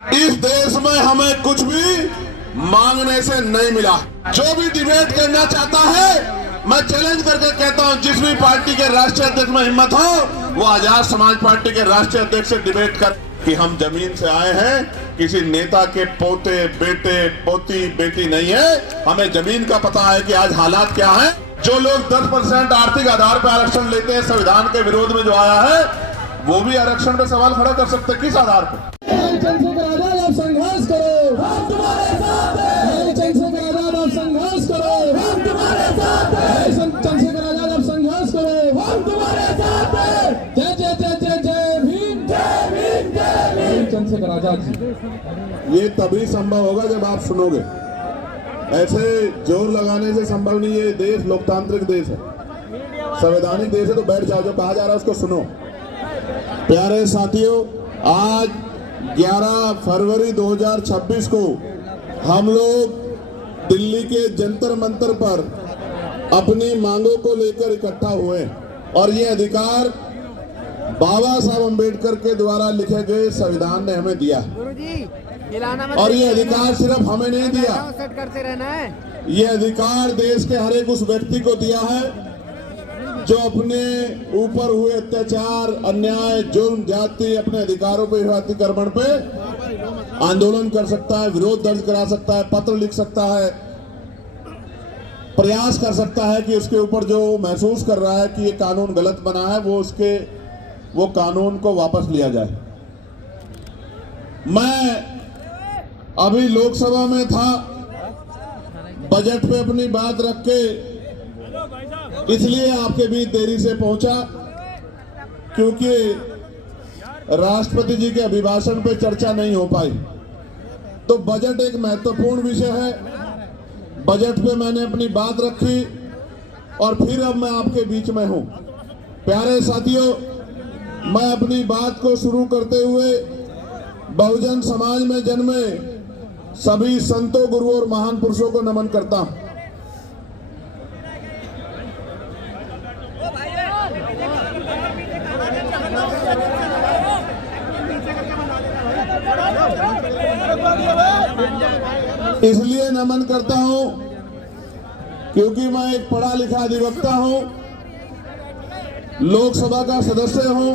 इस देश में हमें कुछ भी मांगने से नहीं मिला। जो भी डिबेट करना चाहता है, मैं चैलेंज करके कहता हूं, जिस भी पार्टी के राष्ट्रीय अध्यक्ष में हिम्मत हो वो आजाद समाज पार्टी के राष्ट्रीय अध्यक्ष से डिबेट कर कि हम जमीन से आए हैं, किसी नेता के पोते बेटे पोती बेटी नहीं है। हमें जमीन का पता है कि आज हालात क्या है। जो लोग 10% आर्थिक आधार पर आरक्षण लेते हैं, संविधान के विरोध में जो आया है, वो भी आरक्षण पे सवाल खड़ा कर सकते हैं। किस आधार पर? आप संघर्ष करो, हम तुम्हारे साथ हैं। चंद्रशेखर आजाद आप संघर्ष करो, हम तुम्हारे साथ हैं। चंद्रशेखर आजाद आप संघर्ष करो, हम तुम्हारे साथ हैं। जय जय जय जय जय भीम, जय भीम, जय भीम। चंद्रशेखर आजाद जी, ये तभी संभव होगा जब आप सुनोगे। ऐसे जोर लगाने से संभव नहीं। ये देश लोकतांत्रिक देश है, संवैधानिक देश है, तो बैठ जाओ, जो कहा जा रहा है उसको सुनो। प्यारे साथियों, आज 11 फरवरी 2026 को हम लोग दिल्ली के जंतर मंतर पर अपनी मांगों को लेकर इकट्ठा हुए और ये अधिकार बाबा साहब अम्बेडकर के द्वारा लिखे गए संविधान ने हमें दिया। और ये अधिकार सिर्फ हमें नहीं दिया, ये अधिकार देश के हर एक उस व्यक्ति को दिया है जो अपने ऊपर हुए अत्याचार, अन्याय, जुर्म, जाति, अपने अधिकारों पे, अतिक्रमण पे आंदोलन कर सकता है, विरोध दर्ज करा सकता है, पत्र लिख सकता है, प्रयास कर सकता है कि उसके ऊपर जो महसूस कर रहा है कि ये कानून गलत बना है, वो कानून को वापस लिया जाए। मैं अभी लोकसभा में था, बजट पे अपनी बात रख के इसलिए आपके बीच देरी से पहुंचा क्योंकि राष्ट्रपति जी के अभिभाषण पे चर्चा नहीं हो पाई। तो बजट एक महत्वपूर्ण विषय है, बजट पे मैंने अपनी बात रखी और फिर अब मैं आपके बीच में हूं। प्यारे साथियों, मैं अपनी बात को शुरू करते हुए बहुजन समाज में जन्मे सभी संतों, गुरुओं और महान पुरुषों को नमन करता हूं। इसलिए नमन करता हूं क्योंकि मैं एक पढ़ा लिखा अधिवक्ता हूं, लोकसभा का सदस्य हूं,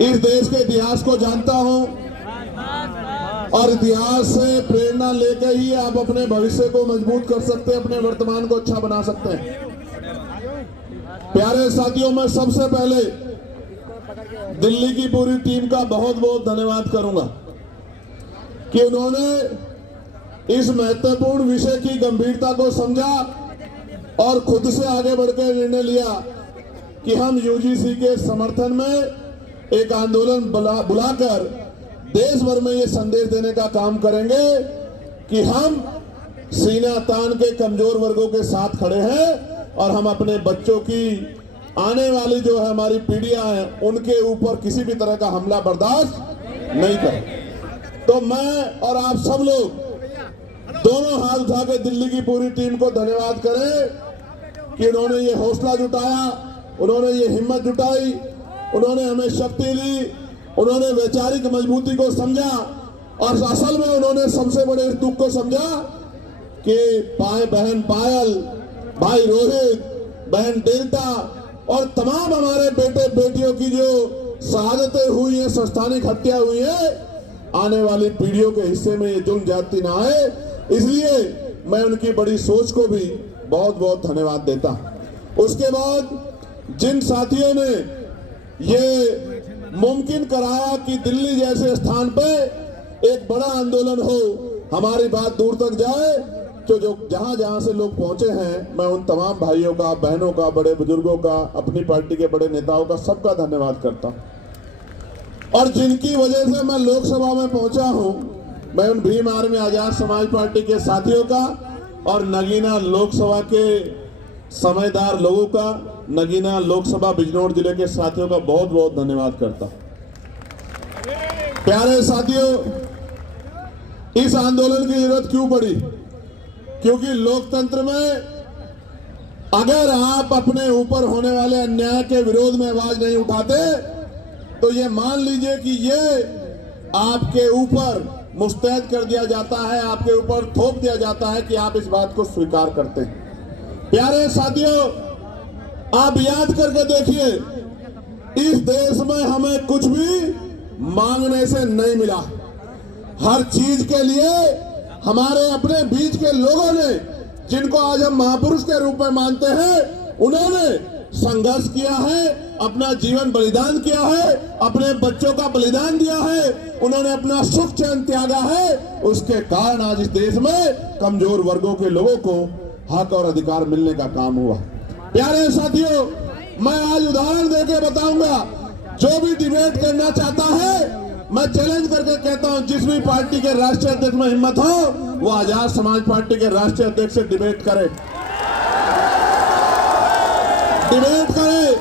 इस देश के इतिहास को जानता हूं और इतिहास से प्रेरणा लेकर ही आप अपने भविष्य को मजबूत कर सकते हैं, अपने वर्तमान को अच्छा बना सकते हैं। प्यारे साथियों, मैं सबसे पहले दिल्ली की पूरी टीम का बहुत बहुत धन्यवाद करूंगा कि उन्होंने इस महत्वपूर्ण विषय की गंभीरता को समझा और खुद से आगे बढ़कर निर्णय लिया कि हम यूजीसी के समर्थन में एक आंदोलन बुलाकर देश भर में ये संदेश देने का काम करेंगे कि हम सीना तान के कमजोर वर्गों के साथ खड़े हैं और हम अपने बच्चों की आने वाली जो है हमारी पीढ़ियां हैं उनके ऊपर किसी भी तरह का हमला बर्दाश्त नहीं करें। तो मैं और आप सब लोग दोनों हाथ उठा के दिल्ली की पूरी टीम को धन्यवाद करें कि उन्होंने ये हौसला जुटाया, उन्होंने ये हिम्मत जुटाई, उन्होंने हमें शक्ति दी, उन्होंने वैचारिक मजबूती को समझा और असल में उन्होंने सबसे बड़े इस दुख को समझा कि बहन पायल, भाई रोहित, बहन डेल्टा और तमाम हमारे बेटे बेटियों की जो शहादतें हुई हैं, संस्थानिक हत्या हुई है, आने वाली पीढ़ियों के हिस्से में ये जुल्म जाति ना आए। इसलिए मैं उनकी बड़ी सोच को भी बहुत बहुत धन्यवाद देता। उसके बाद जिन साथियों ने ये मुमकिन कराया कि दिल्ली जैसे स्थान पे एक बड़ा आंदोलन हो, हमारी बात दूर तक जाए, तो जो जहां से लोग पहुंचे हैं, मैं उन तमाम भाइयों का, बहनों का, बड़े बुजुर्गों का, अपनी पार्टी के बड़े नेताओं का, सबका धन्यवाद करता हूं। और जिनकी वजह से मैं लोकसभा में पहुंचा हूं, मैं उन भीम आर्मी आजाद समाज पार्टी के साथियों का और नगीना लोकसभा के समझदार लोगों का, नगीना लोकसभा बिजनौर जिले के साथियों का बहुत बहुत धन्यवाद करता हूं। प्यारे साथियों, इस आंदोलन की जरूरत क्यों पड़ी? क्योंकि लोकतंत्र में अगर आप अपने ऊपर होने वाले अन्याय के विरोध में आवाज नहीं उठाते तो ये मान लीजिए कि ये आपके ऊपर मुस्तैद कर दिया जाता है, आपके ऊपर थोप दिया जाता है कि आप इस बात को स्वीकार करते हैं। प्यारे साथियों, आप याद करके देखिए, इस देश में हमें कुछ भी मांगने से नहीं मिला। हर चीज के लिए हमारे अपने बीच के लोगों ने, जिनको आज हम महापुरुष के रूप में मानते हैं, उन्होंने संघर्ष किया है, अपना जीवन बलिदान किया है, अपने बच्चों का बलिदान दिया है, उन्होंने अपना सुख चैन त्यागा है। उसके कारण आज इस देश में कमजोर वर्गों के लोगों को हक और अधिकार मिलने का काम हुआ। प्यारे साथियों, मैं आज उदाहरण देके बताऊंगा, जो भी डिबेट करना चाहता है, मैं चैलेंज करके कहता हूं, जिस भी पार्टी के राष्ट्रीय अध्यक्ष में हिम्मत हो, वो आजाद समाज पार्टी के राष्ट्रीय अध्यक्ष से डिबेट करे, डिबेट करे।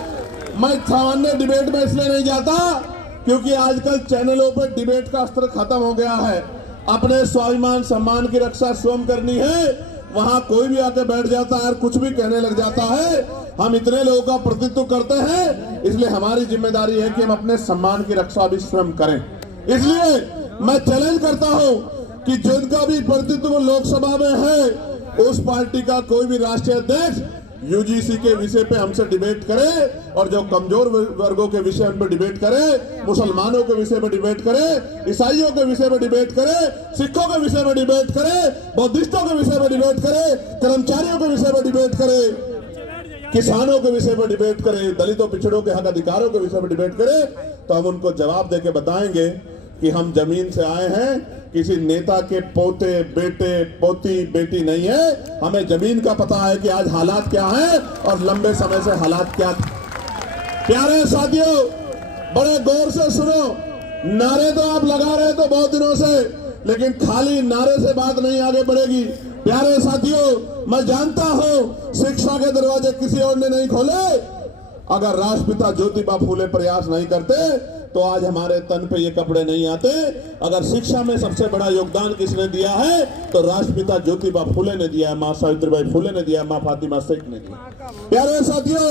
मैं सामान्य डिबेट में इसलिए नहीं जाता क्योंकि आजकल चैनलों पर डिबेट का अस्त्र खत्म हो गया है। अपने स्वाभिमान सम्मान की रक्षा स्वयं करनी है, वहां कोई भी आके बैठ जाता है और कुछ भी कहने लग जाता है। हम इतने लोगों का प्रतिनिधित्व करते हैं, इसलिए हमारी जिम्मेदारी है कि हम अपने सम्मान की रक्षा भी स्वयं करें। इसलिए मैं चैलेंज करता हूं कि जिनका भी प्रतिनिधित्व लोकसभा में है, उस पार्टी का कोई भी राष्ट्रीय अध्यक्ष यूजीसी के विषय पे हमसे डिबेट करे, और जो कमजोर वर्गों के विषय उन पर डिबेट करे, मुसलमानों के विषय में डिबेट करे, ईसाइयों के विषय में डिबेट करे, सिखों के विषय में डिबेट करे, बौद्धिस्टों के विषय में डिबेट करे, कर्मचारियों के विषय में डिबेट करे, किसानों के विषय में डिबेट करे, दलितों पिछड़ों के हक अधिकारों के विषय में डिबेट करे, तो हम उनको जवाब देके बताएंगे कि हम जमीन से आए हैं, किसी नेता के पोते बेटे पोती बेटी नहीं है। हमें जमीन का पता है कि आज हालात क्या हैं और लंबे समय से हालात क्या थे। प्यारे साथियों, बड़े गौर से सुनो, नारे तो आप लगा रहे तो बहुत दिनों से, लेकिन खाली नारे से बात नहीं आगे बढ़ेगी। प्यारे साथियों, मैं जानता हूं शिक्षा के दरवाजे किसी और ने नहीं खोले। अगर राष्ट्रपिता ज्योतिबा फूले प्रयास नहीं करते तो आज हमारे तन पे ये कपड़े नहीं आते। अगर शिक्षा में सबसे बड़ा योगदान किसने दिया है तो राष्ट्रपिता ज्योतिबा फूले ने दिया है, मां सावित्रीबाई फूले ने दिया है, मां फातिमा शेख ने दिया। प्यारे साथियों,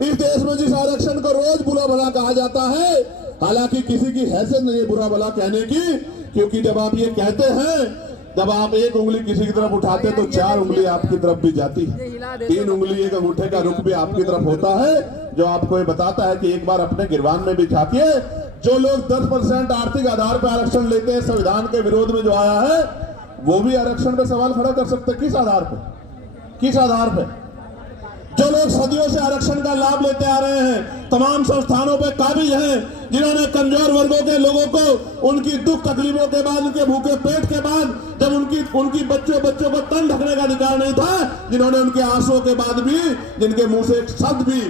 इस देश में जिस आरक्षण को रोज बुरा भला कहा जाता है, हालांकि किसी की हैसियत नहीं है बुरा भला कहने की, क्योंकि जब आप ये कहते हैं, जब आप एक उंगली किसी की तरफ उठाते तो चार उंगली आपकी तरफ भी जाती है, तीन उंगली एक अंगूठे का रुख भी आपकी तरफ होता है, जो आपको ये बताता है कि एक बार अपने गिरबान में भी झांकिए। जो लोग 10% आर्थिक आधार पर आरक्षण लेते हैं, संविधान के विरोध में जो आया है, वो भी आरक्षण पे सवाल खड़ा कर सकते हैं। किस आधार पे, किस आधार पे? जो लोग सदियों से आरक्षण का लाभ लेते आ रहे हैं, तमाम संस्थानों पे काबिज हैं, जिन्होंने कमजोर वर्गों के लोगों को उनकी दुख तकलीफों के बाद, उनके भूखे पेट के बाद, जब उनकी बच्चों को तन ढकने का अधिकार नहीं था, जिन्होंने उनके आंसुओं के बाद भी, जिनके मुंह से एक शब्द भी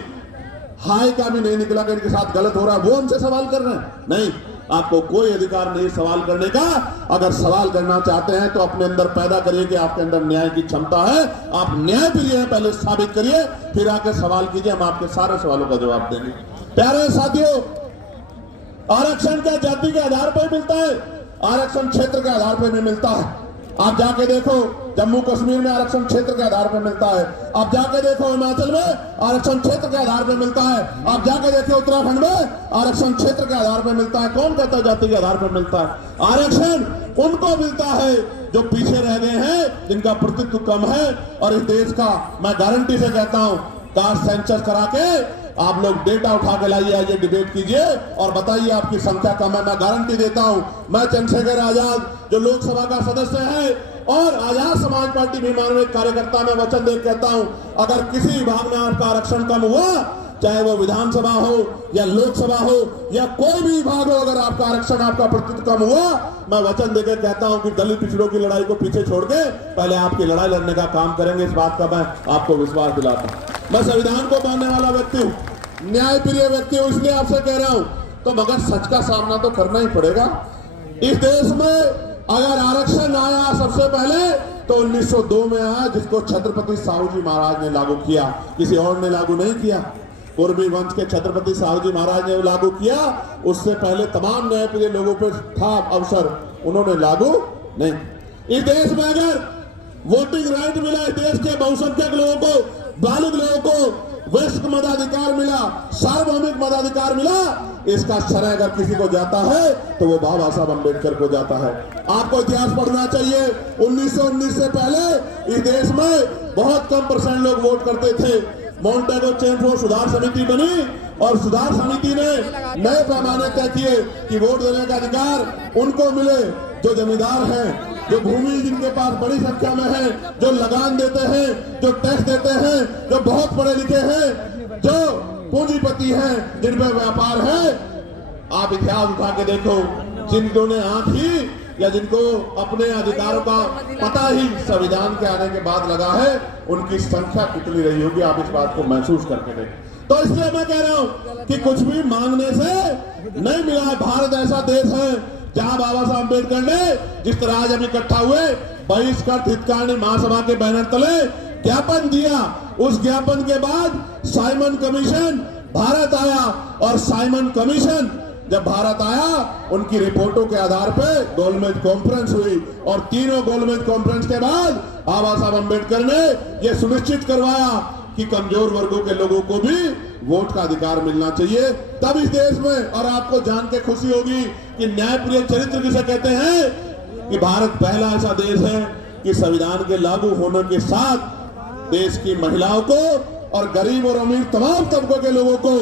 हाय का भी नहीं निकला कि इनके साथ गलत हो रहा है, वो हमसे सवाल कर रहे हैं। नहीं, आपको कोई अधिकार नहीं सवाल करने का। अगर सवाल करना चाहते हैं तो अपने अंदर पैदा करिए कि आपके अंदर न्याय की क्षमता है, आप न्याय प्रिय हैं, पहले साबित करिए, फिर आके सवाल कीजिए, हम आपके सारे सवालों का जवाब देंगे। प्यारे साथियों, आरक्षण क्या जाति के आधार पर मिलता है? आरक्षण क्षेत्र के आधार पर भी मिलता है। आप जाके देखो, जम्मू कश्मीर में आरक्षण क्षेत्र के आधार पर मिलता है। आप जाके देखो, हिमाचल में आरक्षण क्षेत्र के आधार पर मिलता है। आप जाके देखो, उत्तराखंड में आरक्षण क्षेत्र के आधार पर मिलता है। कौन कहता है जाति के आधार पर मिलता है? आरक्षण उनको मिलता है जो पीछे रह गए हैं, जिनका प्रतिनिधित्व कम है। और इस देश का मैं गारंटी से कहता हूं, कास्ट सेंसस करा के आप लोग डेटा उठा के लाइए, आइए डिबेट कीजिए और बताइए आपकी संख्या कम है। मैं गारंटी देता हूं, मैं चंद्रशेखर आजाद जो लोकसभा का सदस्य है और आजाद समाज पार्टी भीमान में कार्यकर्ता में वचन दे कहता हूं, अगर किसी विभाग में आपका आरक्षण कम हुआ, चाहे वो विधानसभा हो या लोकसभा हो या कोई भी विभाग हो, अगर आपका आरक्षण, आपका प्रतिनिधित्व कम हुआ, मैं वचन देकर कहता हूं कि दलित पिछड़ों की लड़ाई को पीछे छोड़ के पहले आपकी लड़ाई लड़ने का काम करेंगे। इस बात का मैं आपको विश्वास दिलाता हूं। मैं संविधान को मानने वाला व्यक्ति हूं, न्याय प्रिय व्यक्ति हूं, इसलिए आपसे कह रहा हूं, तो मगर सच का सामना तो करना ही पड़ेगा। इस देश में अगर आरक्षण आया सबसे पहले तो 1902 में आया, जिसको छत्रपति साहू जी महाराज ने लागू किया, किसी और ने लागू नहीं किया। पूर्वी वंश के छत्रपति साहू जी महाराज ने लागू किया, उससे पहले तमाम न्याय प्रिय लोगों पर था अवसर, उन्होंने लागू नहीं। इस देश में अगर वोटिंग राइट मिला, इस देश के बहुसंख्यक लोगों को, बालिग लोगों को वैश्विक मताधिकार मिला, सार्वभौमिक मताधिकार मिला, इसका श्रेय अगर किसी को जाता है तो वो बाबा साहब अम्बेडकर को जाता है। आपको इतिहास पढ़ना चाहिए। 1919 से पहले इस देश में बहुत कम % लोग वोट करते थे। मॉन्टेगो चेम्फो सुधार समिति बनी और सुधार समिति ने नए पैमाने तय किए कि वोट देने का अधिकार उनको मिले जो जमींदार हैं, जो भूमि जिनके पास बड़ी संख्या में है, जो लगान देते हैं, जो टैक्स देते हैं, जो बहुत पढ़े लिखे हैं, जो पूंजीपति हैं, जिनमें व्यापार है। आप इतिहास उठा के देखो, जिनको ने आंख ही या जिनको अपने अधिकारों का पता ही संविधान के आने के बाद लगा है, उनकी संख्या कितनी रही होगी, आप इस बात को महसूस करके देखें। तो इसलिए मैं कह रहा हूं कि कुछ भी मांगने से नहीं मिला। भारत ऐसा देश है जहां बाबा साहब अम्बेडकर ने जिस तरह आज हम इकट्ठा हुए बहिष्कृत हितकारिणी महासभा के बैनर तले ज्ञापन दिया, उस ज्ञापन के बाद साइमन कमीशन भारत आया और साइमन कमीशन जब भारत आया उनकी रिपोर्टों के आधार पर गोलमेज कॉन्फ्रेंस हुई और तीनों गोलमेज कॉन्फ्रेंस के बाद बाबा साहब अम्बेडकर ने यह सुनिश्चित करवाया कि कमजोर वर्गों के लोगों को भी वोट का अधिकार मिलना चाहिए। तब इस देश में, और आपको जान के खुशी होगी कि न्यायप्रिय चरित्र जिसे कहते हैं कि भारत पहला ऐसा देश है कि संविधान के लागू होने के साथ देश की महिलाओं को और गरीब और अमीर तमाम तबकों के लोगों को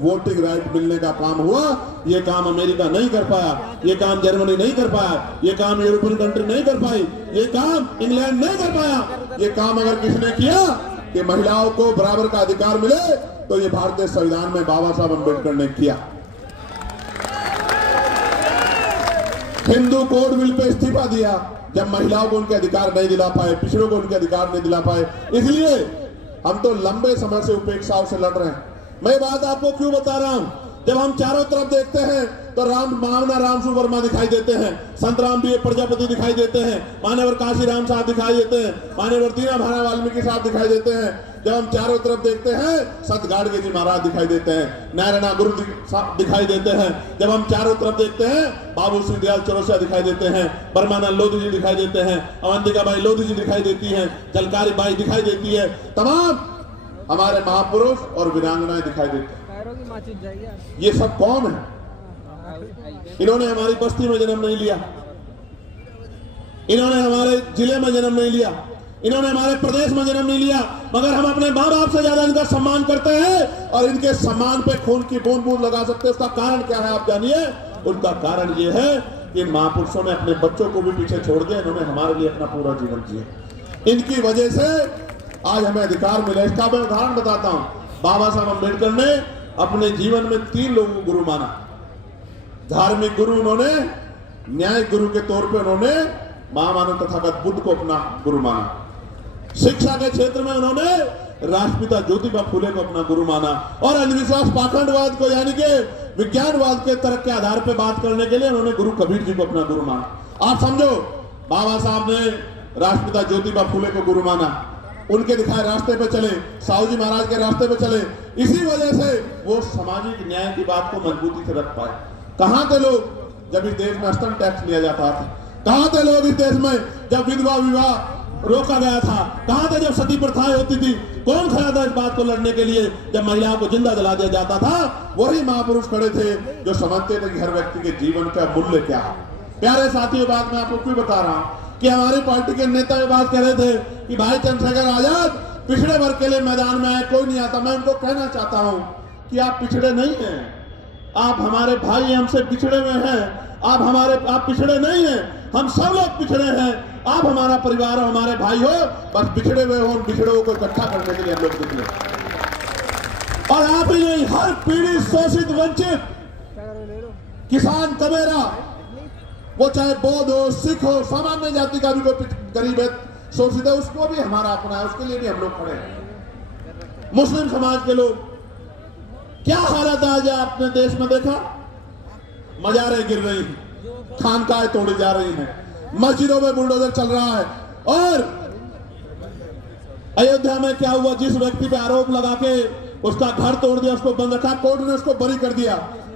वोटिंग राइट मिलने का काम हुआ। ये काम अमेरिका नहीं कर पाया, ये काम जर्मनी नहीं कर पाया, ये काम यूरोपियन कंट्री नहीं कर पाई, ये काम इंग्लैंड नहीं कर पाया। ये काम अगर किसने किया कि महिलाओं को बराबर का अधिकार मिले, तो ये भारतीय संविधान में बाबा साहब अम्बेडकर ने किया। हिंदू कोड बिल पे इस्तीफा दिया जब महिलाओं को उनके अधिकार नहीं दिला पाए, पिछड़ों को उनके अधिकार नहीं दिला पाए। इसलिए हम तो लंबे समय से उपेक्षाओं से लड़ रहे हैं। मैं बात आपको क्यों बता रहा हूं, जब हम चारों तरफ देखते हैं तो मानना रामसु वर्मा दिखाई देते हैं, संत राम बी प्रजापति दिखाई देते हैं, मान्यवर काशीराम साहब दिखाई देते हैं, मान्यवर दीना भाना वाल्मीकि साहब दिखाई देते हैं। जब हम चारों तरफ देखते हैं संत गाड़गे जी महाराज दिखाई देते हैं, नारायणा गुरु दिखाई देते हैं। जब हम चारों तरफ देखते हैं बाबू सिंह दयाल चौरसिया दिखाई देते हैं, परमानंद लोधी जी दिखाई देते हैं, अवंतिका बाई लोधी जी दिखाई देती हैं, जलकारी बाई दिखाई देती है, तमाम हमारे महापुरुष और वीरांगनाएं दिखाई देती हैं। ये सब कौन है? इन्होंने हमारी बस्ती में जन्म नहीं लिया, इन्होंने हमारे जिले में जन्म नहीं लिया, इन्होंने हमारे प्रदेश में जन्म नहीं लिया, मगर हम अपने माँ बाप से ज्यादा इनका सम्मान करते हैं और इनके सम्मान पे खून की बूंद बूंद लगा सकते हैं। उसका कारण क्या है आप जानिए। उनका कारण ये है कि इन महापुरुषों ने अपने बच्चों को भी पीछे छोड़ दिया, इन्होंने हमारे लिए अपना पूरा जीवन जिया। इनकी वजह से आज हमें अधिकार मिला। इसका मैं उदाहरण बताता हूं। बाबा साहब अम्बेडकर ने अपने जीवन में 3 लोगों को गुरु माना। धार्मिक गुरु उन्होंने, न्यायिक गुरु के तौर पे उन्होंने महामानव तथागत बुद्ध को अपना गुरु माना। शिक्षा के क्षेत्र में उन्होंने राष्ट्रपिता ज्योतिबा फुले को अपना गुरु माना और अंधविश्वास पाखंडवाद को यानी कि विज्ञानवाद के तर्क के आधार पर बात करने के लिए उन्होंने गुरु कबीर जी को अपना गुरु माना। आप समझो, बाबा साहब ने राष्ट्रपिता ज्योतिबा फुले को गुरु माना, उनके दिखाए रास्ते पे चले, साहू जी महाराज के रास्ते पे चले। इसी वजह से वो सामाजिक न्याय की बात को मजबूती से रख पाए। कहां थे लोग जब इस देश में स्तन टैक्स लिया जाता था? कहां थे लोग इस देश में जब विधवा विवाह रोका गया था? कहां थे जब सती प्रथाएं होती थी? कौन खड़ा था इस बात को लड़ने के लिए जब महिलाओं को जिंदा जला दिया जाता था? वही महापुरुष खड़े थे जो समझते थे कि हर व्यक्ति के जीवन का मूल्य क्या है। प्यारे साथियों, बात मैं आपको क्यों बता रहा हूं कि हमारी पार्टी के नेता ये बात कह रहे थे कि भाई चंद्रशेखर आजाद पिछड़े वर्ग के लिए मैदान में आए, कोई नहीं आता। मैं उनको कहना चाहता हूं कि आप पिछड़े नहीं हैं, आप हमारे भाई हैं, हमसे पिछड़े हुए हैं। आप पिछड़े नहीं हैं, हम सब लोग पिछड़े हैं। आप हमारा परिवार हो, हमारे भाई हो, बस बिछड़े हुए हो, बिछड़ों को इकट्ठा करने के लिए हम लोग निकले। और आप ही नहीं, हर पीढ़ी शोषित वंचित, किसान कमेरा, वो चाहे बौद्ध हो, सिख हो, सामान्य जाति का भी कोई गरीब है, शोषित है, उसको भी हमारा अपना है, उसके लिए भी हम लोग खड़े हैं। मुस्लिम समाज के लोग, क्या हालत आज आपने देश में देखा? मजारें गिर रही हैं, खानकाहें तोड़ी जा रही हैं, मस्जिदों में बुलडोजर चल रहा है। और अयोध्या में क्या हुआ? जिस व्यक्ति पे आरोप लगा के उसका घर तोड़ दिया, उसको बंद रखा, कोर्ट ने उसको बरी कर दिया।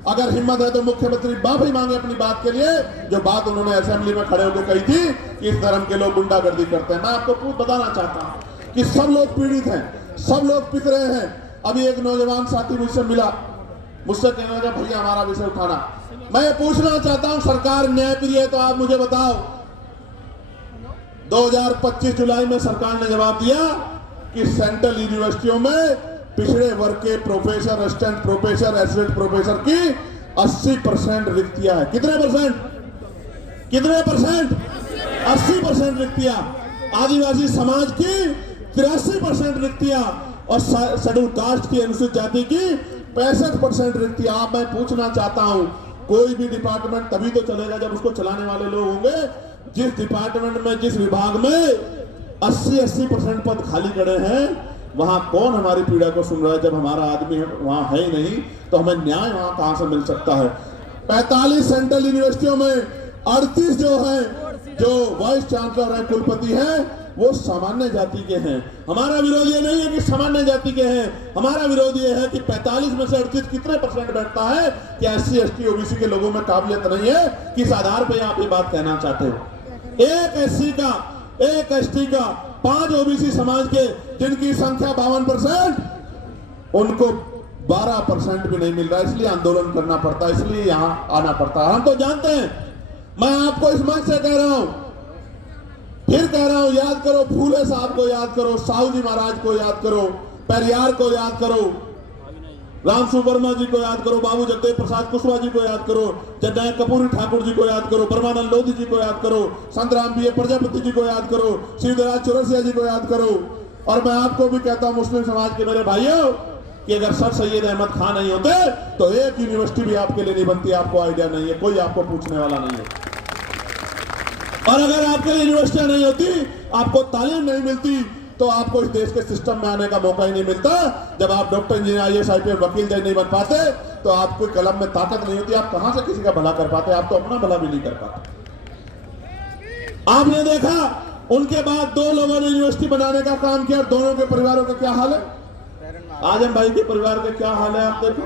अगर हिम्मत है तो मुख्यमंत्री माफी मांगे अपनी बात के लिए, जो बात उन्होंने असेंबली में खड़े होकर कही थी कि इस धर्म के लोग गुंडागर्दी करते हैं। मैं आपको खुद बताना चाहता हूं कि सब लोग पीड़ित हैं, सब लोग पिस रहे हैं। अभी एक नौजवान साथी मुझसे मिला, मुझसे कहने लगा भैया हमारा विषय उठाना। मैं ये पूछना चाहता हूं, सरकार न्यायप्रिय है तो आप मुझे बताओ, 2025 जुलाई में सरकार ने जवाब दिया कि सेंट्रल यूनिवर्सिटियों में पिछड़े वर्ग के professor, assistant professor, associate professor की 80% रिक्तियां है। कितने परसेंट? 80% रिक्तियां। आदिवासी समाज की 83% रिक्तियां और शेड्यूल कास्ट की, अनुसूचित जाति की 65% रिक्तियां। आप मैं पूछना चाहता हूं, कोई भी डिपार्टमेंट तभी तो चलेगा जब उसको चलाने वाले लोग होंगे। जिस डिपार्टमेंट में, जिस विभाग में 80% पद खाली पड़े हैं, वहां कौन हमारी पीड़ा को सुन रहा है? जब हमारा आदमी वहां है ही नहीं तो हमें न्याय वहां कहां से मिल सकता है? 45 सेंट्रल यूनिवर्सिटियों में 38 जो है, जो वाइस चांसलर है, कुलपति है, वो सामान्य जाति के हैं। हमारा विरोध ये नहीं है कि सामान्य जाति के हैं, हमारा विरोध ये है कि 45 में से 38 कितने परसेंट बैठता है कि SC, ST, OBC के लोगों में काबिलियत नहीं है? किस आधार पर आप ये बात कहना चाहते हो? एक SC का, एक ST का, 5 OBC समाज के जिनकी संख्या 52%, उनको 12% भी नहीं मिल रहा, इसलिए आंदोलन करना पड़ता है, इसलिए यहां आना पड़ता है। हम तो जानते हैं, मैं आपको इस मंच से कह रहा हूं, फिर कह रहा हूं, याद करो फूले साहब को, याद करो साहू जी महाराज को, याद करो पेरियार को, याद करो राम सुवर्मा जी को, याद करो बाबू जगदेव प्रसाद कुशवाहा जी को, याद करो जननायक कपूरी ठाकुर जी को, याद करो ब्रह्मानंद लोधी जी को, याद करो संत राम B.A. प्रजापति जी को, याद करो शिवराज चौरसिया जी को, याद करो। और मैं आपको भी कहता हूं, मुस्लिम समाज के मेरे भाइयों, कि अगर सर सैयद अहमद खान नहीं होते तो एक यूनिवर्सिटी भी आपके लिए नहीं बनती। आपको आइडिया नहीं है, कोई आपको पूछने वाला नहीं है। और अगर आपके लिए यूनिवर्सिटियां नहीं होती, आपको तालीम नहीं मिलती, तो आपको इस देश के सिस्टम में आने का मौका ही नहीं मिलता। जब आप डॉक्टर, इंजीनियर, IAS, IPS, वकील जज नहीं बन पाते, तो आपको कलम में ताकत नहीं होती, आप कहां से किसी का भला कर पाते? आप तो अपना भला भी नहीं कर पाते। आपने देखा, उनके बाद 2 लोगों ने यूनिवर्सिटी बनाने का काम किया, दोनों के परिवारों का क्या हाल है? आजम भाई के परिवार का क्या हाल है आप देखो,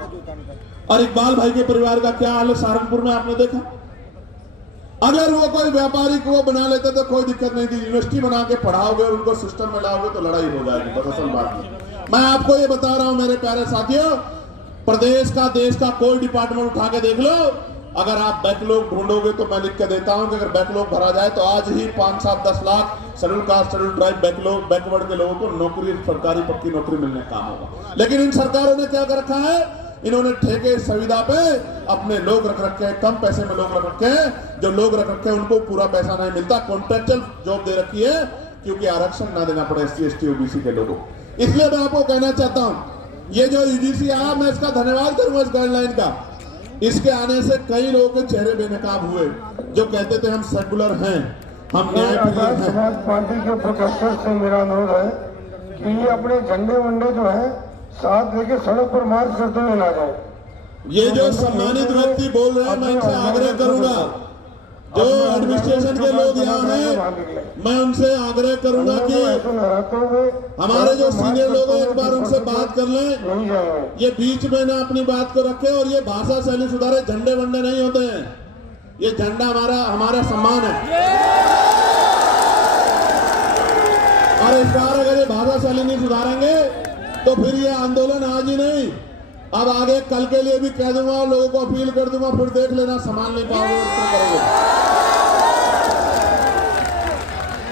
और इकबाल भाई के परिवार का क्या हाल है सहारनपुर में, आपने देखा। अगर वो कोई व्यापारी को बना लेते तो कोई दिक्कत नहीं थी, यूनिवर्सिटी बना के पढ़ाओगे और उनको सिस्टम में लाओगे तो लड़ाई हो जाएगी। बस असल बात है, मैं आपको ये बता रहा हूं मेरे प्यारे साथियों, प्रदेश का, देश का कोई डिपार्टमेंट उठा के देख लो, अगर आप बैकलॉग ढूंढोगे तो मैं लिख के देता हूं कि अगर बैकलॉग भरा जाए तो आज ही 5, 7, 10 lakh schedule caste, schedule tribe, backlog, backward के लोगों को नौकरी, सरकारी पक्की नौकरी मिलने का काम होगा। लेकिन इन सरकारों ने क्या कर रखा है? इन्होंने ठेके सुविधा पे अपने लोग रख रखे हैं, कम पैसे में लोग रख रखे हैं। जो लोग रख रखे हैं उनको पूरा पैसा नहीं मिलता, कॉन्ट्रेक्चुअल जॉब दे रखी है, क्योंकि आरक्षण ना देना पड़े SC, ST, OBC के लोगों। इसलिए मैं आपको कहना चाहता हूं, ये जो UGC आया, मैं इसका धन्यवाद करूंगा इस गाइडलाइन का। इसके आने से कई लोगों के चेहरे बेनकाब हुए, जो कहते थे हम सेकुलर हैं, हम न्यायप्रिय हैं। समाज पार्टी के प्रोटेस्टर से मेरा अनुरोध है कि ये अपने झंडे वंडे जो है साथ लेके सड़क पर मार्च करते हुए ना जाए। ये जो सम्मानित व्यक्ति बोल रहे हैं, मैं इनसे आग्रह करूंगा, जो एडमिनिस्ट्रेशन के लोग यहाँ हैं, मैं उनसे आग्रह करूंगा कि हमारे जो सीनियर लोग हैं, एक बार उनसे बात कर लें, ये बीच में ना अपनी बात को रखे और ये भाषा शैली सुधारे। झंडे वंडे नहीं होते हैं, ये झंडा हमारा सम्मान है। और इस बार अगर ये भाषा शैली नहीं सुधारेंगे तो फिर ये आंदोलन आज ही नहीं, अब आगे कल के लिए भी कह दूंगा, लोगों को अपील कर दूंगा, फिर देख लेना संभाल नहीं पाओगे, करेंगे।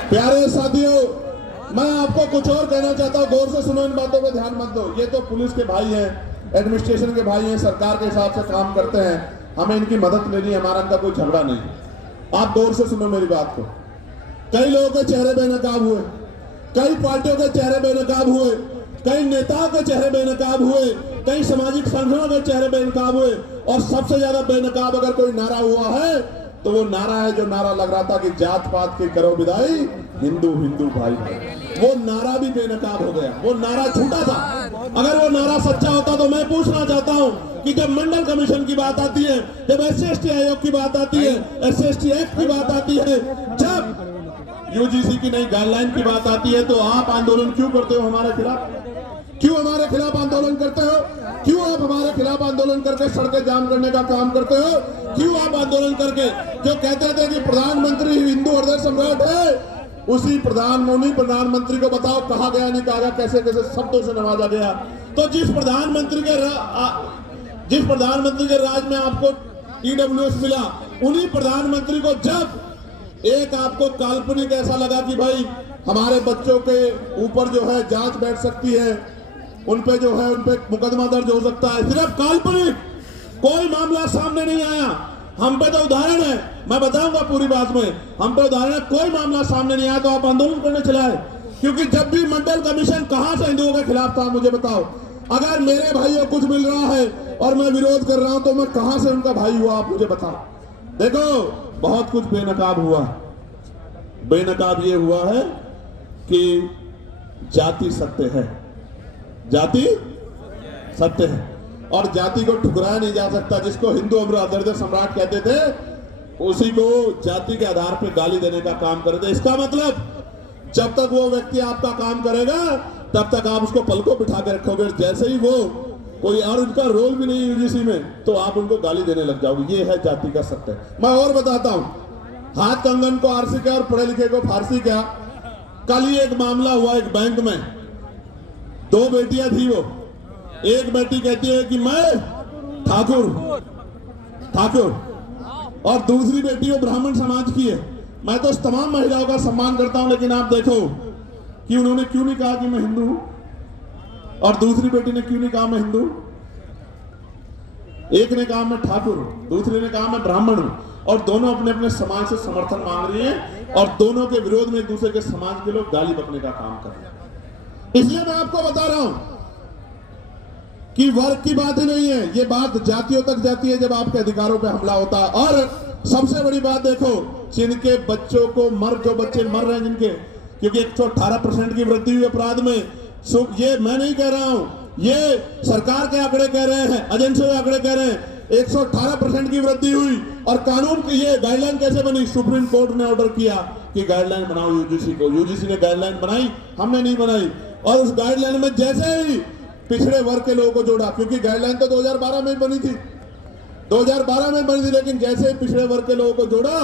प्यारे साथियों, मैं आपको कुछ और कहना चाहता हूं, गौर से सुनो, इन बातों पे ध्यान मत दो। ये तो पुलिस के भाई हैं, एडमिनिस्ट्रेशन के भाई हैं, सरकार के हिसाब से काम करते हैं, हमें इनकी मदद लेनी है, हमारा इनका कोई झगड़ा नहीं। आप गौर से सुनो मेरी बात को। कई लोगों के चेहरे बेनकाब हुए, कई पार्टियों के चेहरे बेनकाब हुए, कई नेताओं के चेहरे बेनकाब हुए, कई सामाजिक संगठनों के चेहरे बेनकाब हुए, और सबसे ज्यादा बेनकाब अगर कोई नारा हुआ है तो वो नारा है जो नारा लग रहा था कि जात पात की करो विदाई, हिंदू हिंदू भाई भाई। वो नारा भी बेनकाब हो गया, वो नारा झूठा था। अगर वो नारा सच्चा होता तो मैं पूछना चाहता हूं कि जब मंडल कमीशन की बात आती है, जब SC, ST आयोग की बात आती है, SC, ST एक्ट की बात आती है, जब UGC की नई गाइडलाइन की बात आती है, तो आप आंदोलन क्यों करते हो हमारे खिलाफ? क्यों हमारे खिलाफ आंदोलन करते हो? क्यों आप हमारे खिलाफ आंदोलन करके सड़कें जाम करने का काम करते हो? क्यों आप आंदोलन करके, जो कहते थे कि प्रधानमंत्री हिंदू हृदय सम्राट है, उसी प्रधानमंत्री को बताओ कहा गया, नहीं कहा गया, कैसे कैसे शब्दों से नवाजा गया। तो जिस प्रधानमंत्री के राज में आपको ईडब्ल्यूएस मिला, उन्हीं प्रधानमंत्री को जब एक आपको काल्पनिक ऐसा लगा कि भाई हमारे बच्चों के ऊपर जो है जांच बैठ सकती है, उन पे जो है उन पे मुकदमा दर्ज हो सकता है, सिर्फ काल्पनिक, कोई मामला सामने नहीं आया। हम पे तो उदाहरण है, मैं बताऊंगा पूरी बात में, हम पे उदाहरण है, कोई मामला सामने नहीं आया तो आप आंदोलन करने चलाए। क्योंकि जब भी मंडल कमीशन कहां से हिंदुओं के खिलाफ था, मुझे बताओ। अगर मेरे भाइयों को कुछ मिल रहा है और मैं विरोध कर रहा हूं तो मैं कहां से उनका भाई हुआ, आप मुझे बताओ। देखो बहुत कुछ बेनकाब हुआ। बेनकाब ये हुआ है कि जाति सत्य है, जाति सत्य है और जाति को ठुकराया नहीं जा सकता। जिसको हिंदू अमर सम्राट कहते थे, उसी को जाति के आधार पर गाली देने का काम करते। इसका मतलब जब तक वो व्यक्ति आपका काम करेगा तब तक आप उसको पलकों बिठा के रखोगे। जैसे ही वो कोई और उनका रोल भी नहीं यूजीसी में, तो आप उनको गाली देने लग जाओगे। ये है जाति का सत्य। मैं और बताता हूं, हाथ कंगन को आरसी क्या और पढ़े लिखे को फारसी क्या। कल ही एक मामला हुआ एक बैंक में, 2 बेटियां थी। वो एक बेटी कहती है कि मैं ठाकुर और दूसरी बेटी वो ब्राह्मण समाज की है। मैं तो तमाम महिलाओं का सम्मान करता हूं, लेकिन आप देखो कि उन्होंने क्यों नहीं कहा कि मैं हिंदू हूं और दूसरी बेटी ने क्यों नहीं कहा मैं हिंदू। एक ने कहा मैं ठाकुर, दूसरे ने कहा मैं ब्राह्मण हूं, और दोनों अपने अपने समाज से समर्थन मांग रही हैं और दोनों के विरोध में एक दूसरे के समाज के लोग गाली बकने का काम कर रहे हैं। इसलिए मैं आपको बता रहा हूं कि वर्ग की बात ही नहीं है, ये बात जातियों तक जाती है जब आपके अधिकारों पे हमला होता है। और सबसे बड़ी बात देखो, जिनके बच्चों को जो बच्चे मर रहे हैं जिनके, क्योंकि 118% की वृद्धि हुई अपराध में। ये मैं नहीं कह रहा हूं, ये सरकार के आंकड़े कह रहे हैं, एजेंसियों के आंकड़े कह रहे हैं। 118% की वृद्धि हुई। और कानून की ये गाइडलाइन कैसे बनी? सुप्रीम कोर्ट ने ऑर्डर किया कि गाइडलाइन बनाओ यूजीसी को। यूजीसी ने गाइडलाइन बनाई, हमने नहीं बनाई। और उस गाइडलाइन में जैसे ही पिछड़े वर्ग के लोगों को जोड़ा, क्योंकि गाइडलाइन तो 2012 में बनी थी, 2012 में बनी थी, लेकिन जैसे ही पिछड़े वर्ग के लोगों को जोड़ा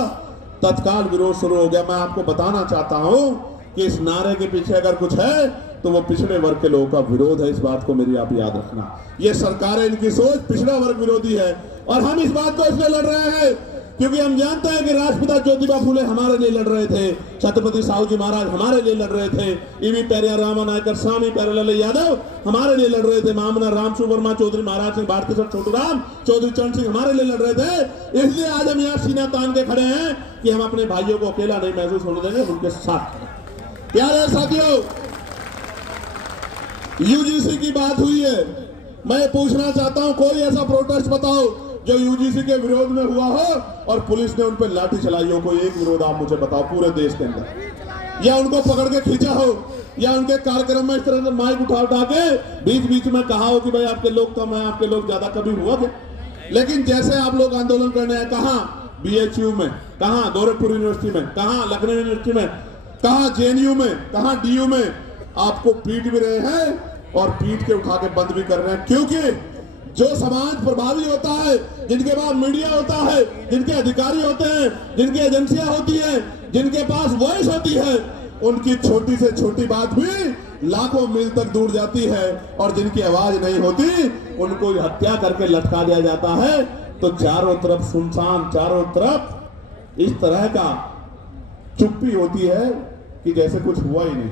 तत्काल विरोध शुरू हो गया। मैं आपको बताना चाहता हूं कि इस नारे के पीछे अगर कुछ है तो वो पिछड़े वर्ग के लोगों का विरोध है। इस बात को मेरी आप याद रखना। ये सरकारें, इनकी सोच पिछड़ा वर्ग विरोधी है। और हम इस बात को इसलिए लड़ रहे हैं क्योंकि हम जानते हैं कि राष्ट्रपिता ज्योतिबा फुले हमारे लिए लड़ रहे थे, छत्रपति साहू जी महाराज हमारे लिए लड़ रहे थे, ईवी पेरियार रामा नायकर स्वामी प्यारेलाल यादव हमारे लिए लड़ रहे थे, महामना रामसु वर्मा चौधरी महाराज सिंह भारती सर छोटूराम चौधरी चरण सिंह हमारे लिए लड़ रहे थे। इसलिए आज हम यहाँ सीना तान के खड़े हैं कि हम अपने भाइयों को अकेला नहीं महसूस होने देंगे, उनके साथ। प्यारे साथियों, यूजीसी की बात हुई है, मैं पूछना चाहता हूं कोई ऐसा प्रोटेस्ट बताओ जो यूजीसी के विरोध में हुआ हो और पुलिस ने उन पर लाठी चलाई हो। कोई एक विरोध आप मुझे बताओ पूरे देश के अंदर, या उनको पकड़ के खींचा हो, या उनके कार्यक्रम में इस तरह से माइक उठा के बीच बीच में कहा हो कि भाई आपके लोग कम है, आपके लोग ज्यादा, कभी हुआ क्या? लेकिन जैसे आप लोग आंदोलन करने आए, कहां बीएचयू में, कहां गोरखपुर यूनिवर्सिटी में, कहां लखनऊ यूनिवर्सिटी में, कहां जेएनयू में, कहां डीयू में, आपको पीट भी रहे हैं और पीट के उठा के बंद भी कर रहे हैं। क्योंकि जो समाज प्रभावी होता है, जिनके पास मीडिया होता है, जिनके अधिकारी होते हैं, जिनकी एजेंसियां होती हैं, जिनके पास वॉइस होती है, उनकी छोटी से छोटी बात भी लाखों मील तक दूर जाती है। और जिनकी आवाज नहीं होती उनको हत्या करके लटका दिया जाता है। तो चारों तरफ सुनसान, चारों तरफ इस तरह का चुप्पी होती है कि जैसे कुछ हुआ ही नहीं।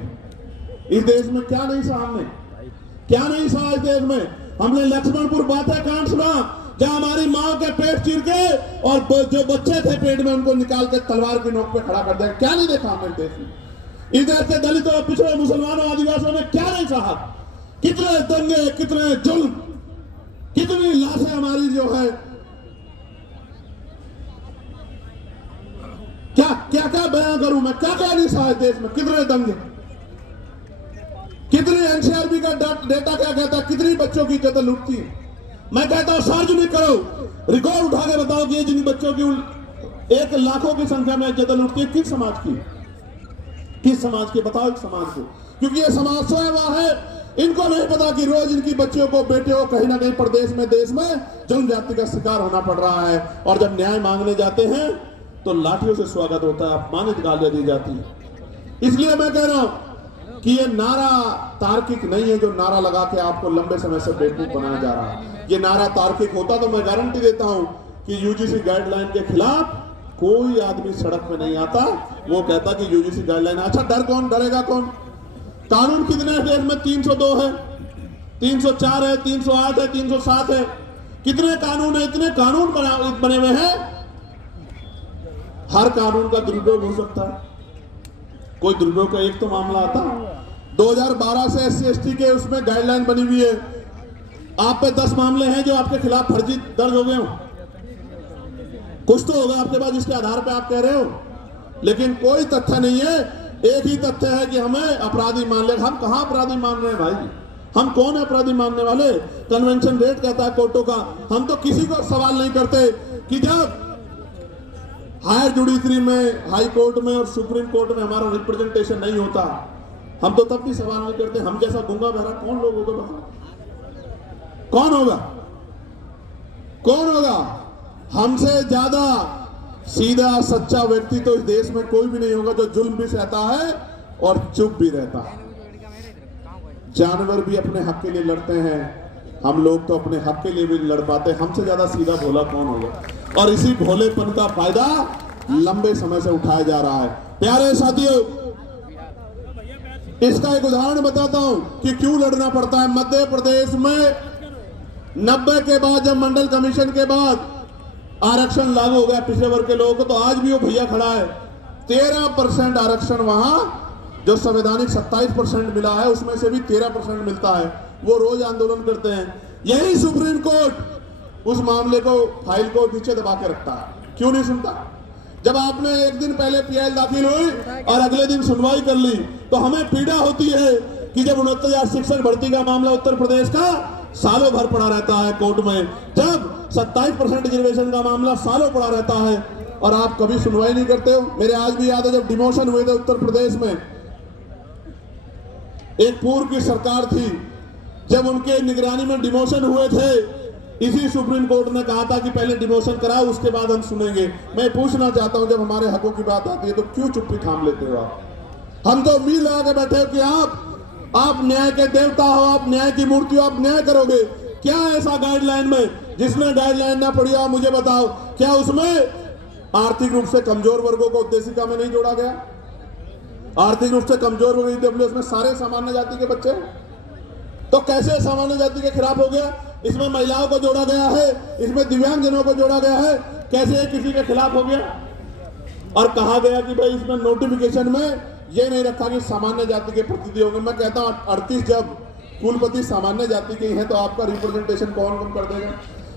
इस देश में क्या नहीं सहा हमने, क्या नहीं सहा इस देश में। हमने लक्ष्मणपुर बातें कांड सुना, जहां हमारी मां के पेट चीर के और जो बच्चे थे पेट में उनको निकाल के तलवार की नोक पे खड़ा कर दिया। क्या नहीं देखा हमने देश में? इधर के दलितों, पिछड़े मुसलमानों, आदिवासियों ने क्या नहीं सहा? कितने दंगे, कितने जुल्म, कितनी लाशें हमारी जो है, क्या क्या क्या बयान करूं मैं, क्या क्या नहीं सहा देश में? कितने दंगे, कितनी एनसीआरबी का डेटा क्या कहता है, कितनी बच्चों की इज्जत लूटती है। मैं कहता हूं सार्वजनिक करो, रिकॉर्ड उठा के बताओ कि जिन बच्चों की 1 लाखों की संख्या में इज्जत लूटती है, किस समाज की, किस समाज की? बताओ एक समाज को। क्योंकि ये समाज सोया हुआ है, इनको नहीं पता कि रोज इनकी बच्चियों को, बेटियों को कहीं ना कहीं प्रदेश में, देश में जनजाति का शिकार होना पड़ रहा है। और जब न्याय मांगने जाते हैं तो लाठियों से स्वागत होता है, अपमानित गालियां दी जाती है। इसलिए मैं कह रहा हूं कि ये नारा तार्किक नहीं है, जो नारा लगा के आपको लंबे समय से बेवकूफ बनाया जा रहा है। ये नारा तार्किक होता तो मैं गारंटी देता हूं कि यूजीसी गाइडलाइन के खिलाफ कोई आदमी सड़क पे नहीं आता। वो कहता कि यूजीसी गाइडलाइन, अच्छा डर कौन, डरेगा कौन? कानून कितने हैं देश में? 302 है, 304 है, 308 है, 307 है। कितने कानून है? इतने कानून बने हुए हैं, हर कानून का दुरुपयोग हो सकता है। कोई दुरुपयोग का एक तो मामला आता। 2012 से SC/ST के उसमें गाइडलाइन बनी हुई है। आप पे 10 मामले हैं जो आपके खिलाफ फर्जी दर्ज हो गए हो। कुछ तो होगा आपके पास जिसके आधार पे आप कह रहे हो, लेकिन कोई तथ्य नहीं है। एक ही तथ्य है कि हमें अपराधी मान ले। हम कहां अपराधी मान रहे हैं भाई? हम कौन है अपराधी मानने वाले? कन्वेंशन रेट कहता है कोर्टों का। हम तो किसी को सवाल नहीं करते कि जब हायर जुडिशरी में, हाई कोर्ट में और सुप्रीम कोर्ट में हमारा रिप्रेजेंटेशन नहीं होता, हम तो तब भी सवाल नहीं करते। हम जैसा गूंगा बहरा कौन लोग होगा? कौन होगा? कौन होगा? हमसे ज्यादा सीधा सच्चा व्यक्ति तो इस देश में कोई भी नहीं होगा, जो जुल्म भी सहता है और चुप भी रहता है। जानवर भी अपने हक के लिए लड़ते हैं, हम लोग तो अपने हक के लिए भी लड़ पाते हैं। हमसे ज्यादा सीधा भोला कौन होगा? और इसी भोलेपन का फायदा लंबे समय से उठाया जा रहा है। प्यारे साथियों, इसका एक उदाहरण बताता हूं कि क्यों लड़ना पड़ता है। मध्य प्रदेश में 90 के बाद, जब मंडल कमीशन के बाद आरक्षण लागू हो गया पिछड़े वर्ग के लोगों को, तो आज भी वो भैया खड़ा है। 13% आरक्षण वहां, जो संवैधानिक 27% मिला है, उसमें से भी 13% मिलता है। वो रोज आंदोलन करते हैं। यही सुप्रीम कोर्ट उस मामले को, फाइल को नीचे दबा के रखता है। क्यों नहीं सुनता? जब आपने एक दिन पहले PIL दाखिल हुई और अगले दिन सुनवाई कर ली, तो हमें पीड़ा होती है कि जब 69,000 शिक्षक भर्ती का मामला उत्तर प्रदेश का सालों भर पड़ा रहता है कोर्ट में, जब 27% रिजर्वेशन का मामला सालों पड़ा रहता है और आप कभी सुनवाई नहीं करते हो। मेरे आज भी याद है जब डिमोशन हुए थे उत्तर प्रदेश में, एक पूर्व की सरकार थी, जब उनके निगरानी में डिमोशन हुए थे, इसी सुप्रीम कोर्ट ने कहा था कि पहले डिमोशन कराओ, उसके बाद हम सुनेंगे। मैं पूछना चाहता हूं, जब हमारे हकों की बात आती है तो क्यों चुप्पी थाम लेते हो आप? हम तो उम्मीद लगा के बैठे हो कि आप न्याय के देवता हो, आप न्याय की मूर्ति हो, आप न्याय करोगे। क्या ऐसा गाइडलाइन में? जिसने गाइडलाइन ना पढ़ी हो मुझे बताओ, क्या उसमें आर्थिक रूप से कमजोर वर्गों को उद्देशिका में नहीं जोड़ा गया? आर्थिक रूप से कमजोर वर्ग EWS में सारे सामान्य जाति के बच्चे, तो कैसे सामान्य जाति के खिलाफ हो गया? इसमें महिलाओं को जोड़ा गया है, इसमें दिव्यांगजनों को जोड़ा गया है, कैसे किसी के खिलाफ हो गया? और कहा गया कि भाई इसमें नोटिफिकेशन में ये नहीं रखा कि सामान्य जाति के प्रतिनिधि होंगे। मैं कहता हूं 38 जब कुलपति सामान्य जाति के हैं तो आपका रिप्रेजेंटेशन कौन कम कर देगा?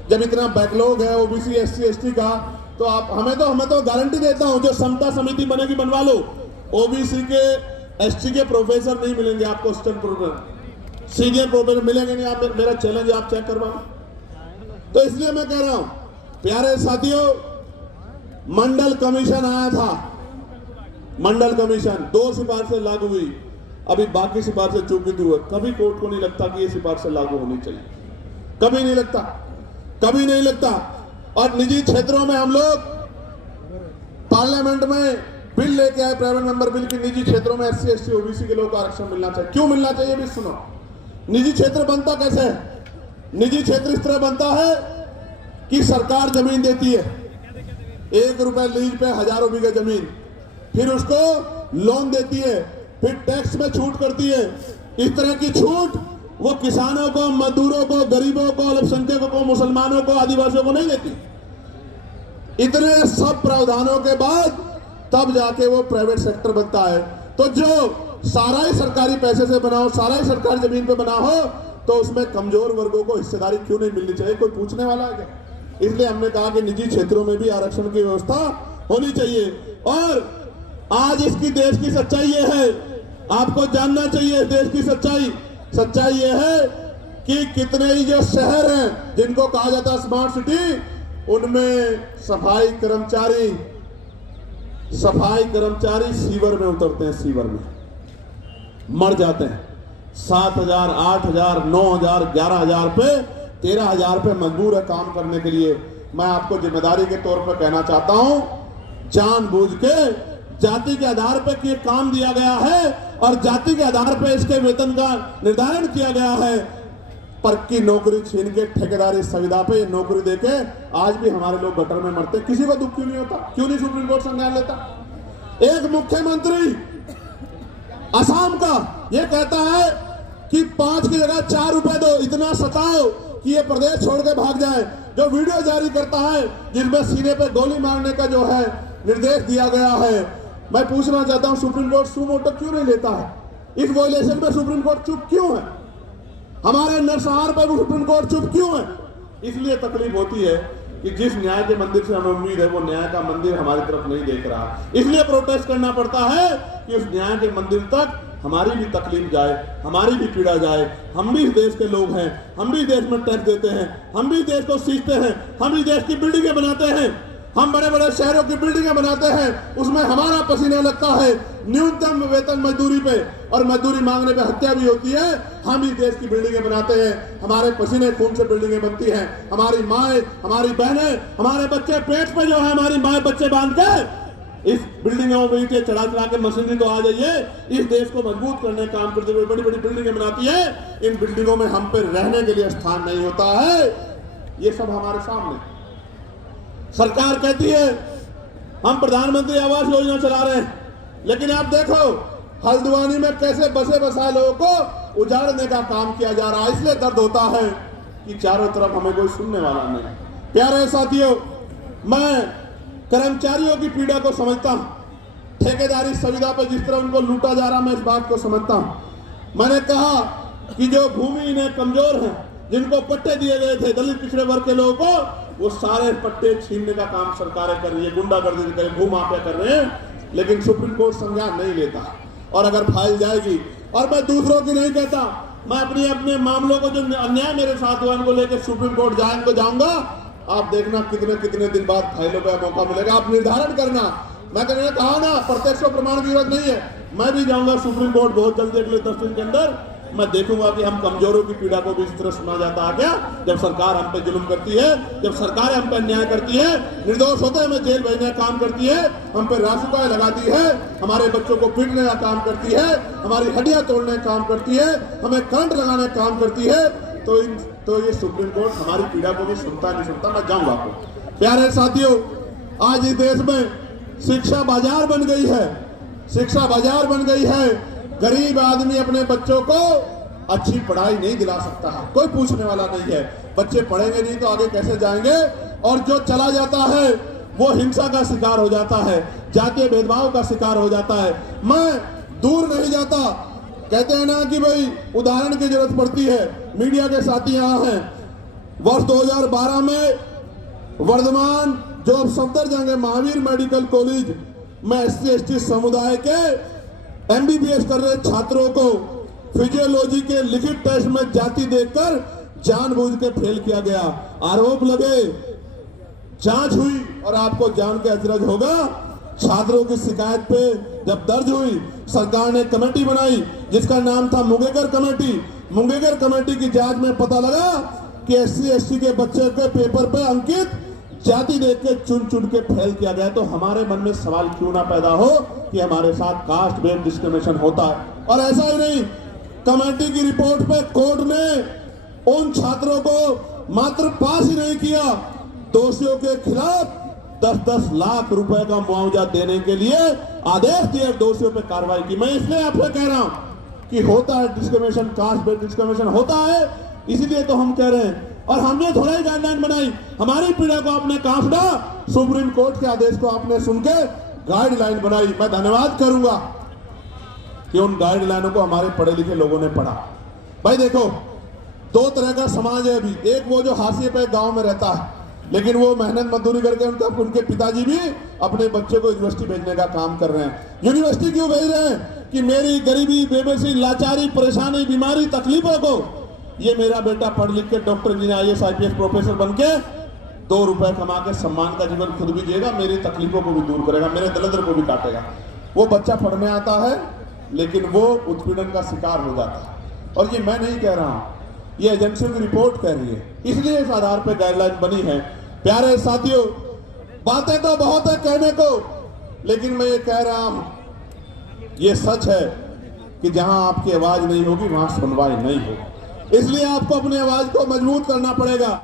जब इतना बैकलॉग है OBC SC/ST का, तो आप हमें तो गारंटी देता हूं, जो समता समिति बनेगी बनवा लो। OBC के ST के प्रोफेसर नहीं मिलेंगे आपको, असिस्टेंट प्रोफेसर, सीनियर प्रोफेसर मिलेंगे नहीं। आप, मेरा चैलेंज आप चेक करवा। तो इसलिए मैं कह रहा हूं, प्यारे साथियों, मंडल कमीशन आया था, मंडल कमीशन 2 सिफारिशें लागू हुई, अभी बाकी सिफारिशें चूकी हुई। कभी कोर्ट को नहीं लगता कि ये सिफारिशें लागू होनी चाहिए, कभी नहीं लगता, कभी नहीं लगता। और निजी क्षेत्रों में हम लोग पार्लियामेंट में बिल लेके आए, प्राइवेट मेंबर बिल, की निजी क्षेत्रों में SC/ST OBC के लोगों को आरक्षण मिलना चाहिए। क्यों मिलना चाहिए भी सुनो। निजी क्षेत्र बनता कैसे है? निजी क्षेत्र इस तरह बनता है कि सरकार जमीन देती है, 1 रुपए लीज पे हजारों बीघे जमीन, फिर उसको लोन देती है, फिर टैक्स में छूट करती है। इस तरह की छूट वो किसानों को, मजदूरों को, गरीबों को, अल्पसंख्यकों को, मुसलमानों को, आदिवासियों को नहीं देती। इतने सब प्रावधानों के बाद तब जाके वो प्राइवेट सेक्टर बनता है। तो जो सारा ही सरकारी पैसे से बना हो, सारा ही सरकारी जमीन पे बना हो, तो उसमें कमजोर वर्गों को हिस्सेदारी क्यों नहीं मिलनी चाहिए? कोई पूछने वाला है क्या? इसलिए हमने कहा कि निजी क्षेत्रों में भी आरक्षण की व्यवस्था होनी चाहिए। और आज इसकी देश की सच्चाई ये है, आपको जानना चाहिए देश की सच्चाई। सच्चाई ये है कि कितने ही जो शहर हैं जिनको कहा जाता है स्मार्ट सिटी, उनमें सफाई कर्मचारी सीवर में उतरते हैं, सीवर में मर जाते हैं। 7,000, 8,000, 9,000, 11,000 पे, 13,000 पे मजबूर है काम करने के लिए। मैं आपको जिम्मेदारी के तौर पर कहना चाहता हूं, जानबूझ के जाति के आधार पर ये काम दिया गया है और जाति के आधार पर इसके वेतन का निर्धारण किया गया है। पर की नौकरी छीन के ठेकेदारी सुविधा पे नौकरी देके आज भी हमारे लोग गटर में मरते। किसी को दुख क्यों नहीं होता? क्यों नहीं सुप्रीम कोर्ट संज्ञान लेता? एक मुख्यमंत्री असम का ये कहता है कि 5 की जगह 4 रुपए दो, इतना सताओ कि ये प्रदेश छोड़ के भाग जाए। जो वीडियो जारी करता है जिसमें सीने पे गोली मारने का जो है निर्देश दिया गया है, मैं पूछना चाहता हूं सुप्रीम कोर्ट सुमोटो क्यों नहीं लेता है? इस वायलेशन में सुप्रीम कोर्ट चुप क्यों है? हमारे नरसंहार पर सुप्रीम कोर्ट चुप क्यों है? इसलिए तकलीफ होती है कि जिस न्याय के मंदिर से हमें उम्मीद है वो न्याय का मंदिर हमारी तरफ नहीं देख रहा। इसलिए प्रोटेस्ट करना पड़ता है कि उस न्याय के मंदिर तक हमारी भी तकलीफ जाए, हमारी भी पीड़ा जाए। हम भी इस देश के लोग हैं, हम भी देश में टैक्स देते हैं, हम भी देश को सींचते हैं, हम भी देश की बिल्डिंगें बनाते हैं, हम बड़े बड़े शहरों की बिल्डिंगें बनाते हैं, उसमें हमारा पसीना लगता है न्यूनतम वेतन मजदूरी पे, और मजदूरी मांगने पे हत्या भी होती है। हम ही देश की बिल्डिंगें बनाते हैं, हमारे पसीने खून से बिल्डिंगें बनती हैं। हमारी माएँ, हमारी बहनें, हमारे बच्चे पेट पे जो है हमारी माए बच्चे बांध के इस बिल्डिंगों में ईंटें चढ़ा चढ़ा के मशीनरी तो आ जाइए, इस देश को मजबूत करने का काम करते हुए बड़ी बड़ी बिल्डिंगें बनाती है। इन बिल्डिंगों में हम पे रहने के लिए स्थान नहीं होता है। ये सब हमारे सामने। सरकार कहती है हम प्रधानमंत्री आवास योजना चला रहे हैं, लेकिन आप देखो हल्द्वानी में कैसे बसे बसाए लोगों को उजाड़ने का काम किया जा रहा है। इसलिए दर्द होता है कि चारों तरफ हमें कोई सुनने वाला नहीं। प्यारे साथियों, मैं कर्मचारियों की पीड़ा को समझता हूं, ठेकेदारी सुविधा पर जिस तरह उनको लूटा जा रहा, मैं इस बात को समझता हूं। मैंने कहा कि जो भूमिहीन है, कमजोर हैं, जिनको पट्टे दिए गए थे दलित पिछड़े वर्ग के लोगों को, वो सारे पट्टे छीनने का काम सरकारें कर रही है, गुंडागर्दी कर रही है, भूमाफिया कर रहे हैं। लेकिन सुप्रीम कोर्ट संज्ञान नहीं लेता। और अगर फाइल जाएगी, और मैं दूसरों की नहीं कहता, मैं अपने मामलों को जो अन्याय मेरे साथ हुआ उनको लेकर सुप्रीम कोर्ट जाऊंगा। आप देखना कितने कितने दिन बाद फाइलों का मौका मिलेगा। आप निर्धारण करना। मैं कहने कहा ना, प्रत्यक्ष प्रमाण की जरूरत नहीं है। मैं भी जाऊंगा सुप्रीम कोर्ट बहुत जल्दी, अगले 10 दिन के अंदर। मैं देखूंगा कि हम कमजोरों की पीड़ा को भी इस तरह सुना जाता है क्या? जब सरकार हम पे जुल्म करती है, जब सरकार हम पे अन्याय करती है, निर्दोष होते हमें जेल भेजने का काम करती है, हम पे रासुकाएं लगाती है, हमारे बच्चों को पीटने का काम करती है, हमारी हड्डियां तोड़ने का काम करती है, हमें करंट लगाने का काम करती है, तो ये सुप्रीम कोर्ट हमारी पीड़ा को भी सुनता नहीं सुनता। मैं जाऊंगा आपको। प्यारे साथियों, आज इस देश में शिक्षा बाजार बन गई है, शिक्षा बाजार बन गई है। गरीब आदमी अपने बच्चों को अच्छी पढ़ाई नहीं दिला सकता है, कोई पूछने वाला नहीं है। बच्चे पढ़ेंगे नहीं तो आगे कैसे जाएंगे? और जो चला जाता है वो हिंसा का शिकार हो जाता है, जातीय भेदभाव का शिकार हो जाता है। मैं दूर नहीं जाता, कहते हैं ना कि भाई उदाहरण की जरूरत पड़ती है। मीडिया के साथी यहाँ हैं। वर्ष 2012 में वर्धमान जो अब सफदरजंग है, महावीर मेडिकल कॉलेज में SC/ST समुदाय के MBBS कर रहे छात्रों को फिजियोलॉजी के लिखित टेस्ट में जाति देखकर जानबूझ के फेल किया गया। आरोप लगे, जांच हुई और आपको जान के अचरज होगा, छात्रों की शिकायत पे जब दर्ज हुई, सरकार ने कमेटी बनाई जिसका नाम था मुंगेकर कमेटी। मुंगेकर कमेटी की जांच में पता लगा कि SC/ST के बच्चे के पेपर पे अंकित जाति देख के चुन चुन के फेल किया गया। तो हमारे मन में सवाल क्यों ना पैदा हो कि हमारे साथ कास्ट बेस्ड डिस्क्रिमिनेशन होता है। और ऐसा ही नहीं, कमेटी की रिपोर्ट पे कोर्ट ने उन छात्रों को मात्र पास ही नहीं किया, दोषियों के खिलाफ 10-10 लाख रुपए का मुआवजा देने के लिए आदेश दिए, दोषियों पे कार्रवाई की। मैं इसलिए आपसे कह रहा हूं कि होता है डिस्क्रिमिनेशन, कास्ट बेस्ड डिस्क्रिमिनेशन होता है, इसीलिए तो हम कह रहे हैं। और हमने थोड़ा ही गाइडलाइन बनाई, हमारी पीड़ा को आपने कहां सुना? सुप्रीम कोर्ट के आदेश को आपने सुन के गाइडलाइन बनाई। मैं धन्यवाद करूंगा कि उन गाइडलाइनों को हमारे पढ़े लिखे लोगों ने पढ़ा। भाई देखो, 2 तरह का समाज है अभी। एक वो जो हाशिए पे गांव में रहता है, लेकिन वो मेहनत मजदूरी करके उनके पिताजी भी अपने बच्चे को यूनिवर्सिटी भेजने का काम कर रहे हैं। यूनिवर्सिटी क्यों भेज रहे हैं? कि मेरी गरीबी, बेबसी, लाचारी, परेशानी, बीमारी, तकलीफों को ये मेरा बेटा पढ़ लिख के doctor, engineer, IAS, IPS professor बन के 2 रुपए कमा के सम्मान का जीवन खुद भी जिएगा, मेरी तकलीफों को भी दूर करेगा, मेरे दरिद्र को भी काटेगा। वो बच्चा पढ़ने आता है लेकिन वो उत्पीड़न का शिकार हो जाता है। और ये मैं नहीं कह रहा हूं, ये एजेंसियों की रिपोर्ट कह रही है, इसलिए इस आधार पर गाइडलाइन बनी है। प्यारे साथियों, बातें तो बहुत है कहने को, लेकिन मैं ये कह रहा हूं, ये सच है कि जहां आपकी आवाज नहीं होगी वहां सुनवाई नहीं होगी। इसलिए आपको अपनी आवाज को मजबूत करना पड़ेगा।